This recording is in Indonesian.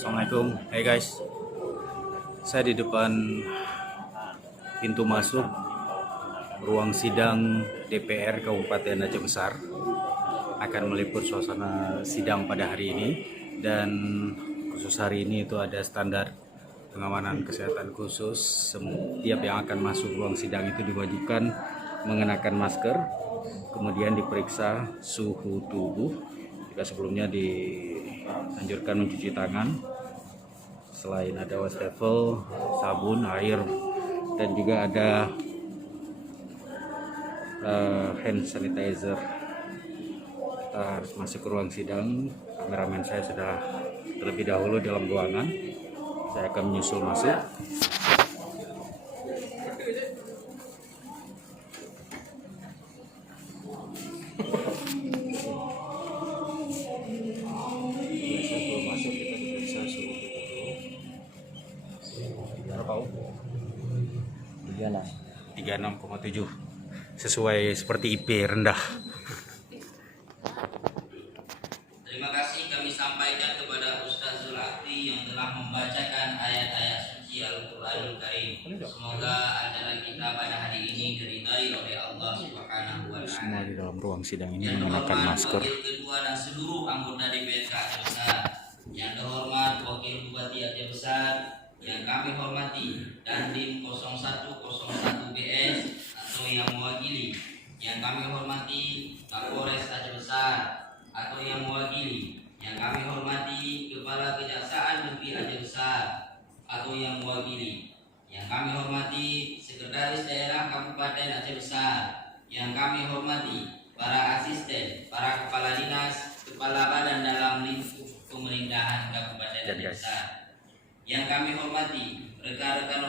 Assalamualaikum, hai guys. Saya di depan pintu masuk ruang sidang DPR Kabupaten Aceh Besar. Akan meliput suasana sidang pada hari ini, dan khusus hari ini itu ada standar pengamanan kesehatan khusus. Setiap yang akan masuk ruang sidang itu diwajibkan mengenakan masker, kemudian diperiksa suhu tubuh. Jika sebelumnya dianjurkan mencuci tangan, selain ada wastafel, sabun, air, dan juga ada hand sanitizer. Kita harus masuk ke ruang sidang. Kameramen saya sudah terlebih dahulu dalam ruangan. Saya akan menyusul masuk. Sebelum masuk kita diperiksa suhu tubuh. Berapa? 36,7, sesuai seperti IP rendah. Terima kasih kami sampaikan kepada Ustaz Zulakti yang telah membacakan ayat-ayat suci Al-Quranul Karim. Semoga acara kita pada hari ini diridai oleh Allah Subhanahu wa Ta'ala. Semua di dalam ruang sidang ini Yang menggunakan terhormat masker. Wakil Ketua dan seluruh anggota DPRK Aceh Besar. Yang terhormat Wakil Bupati Aceh Besar yang kami hormati, Dandim 0101 BS atau yang mewakili. Yang kami hormati Kapolres Aceh Besar atau yang mewakili. Yang kami hormati Kepala Kejaksaan Negeri Aceh Besar atau yang mewakili. Yang kami hormati Sekretaris Daerah Kabupaten Aceh Besar. Yang kami hormati para asisten, para kepala dinas, kepala badan dalam lingkup pemerintahan Kabupaten Aceh Besar. Yang kami hormati rekan-rekan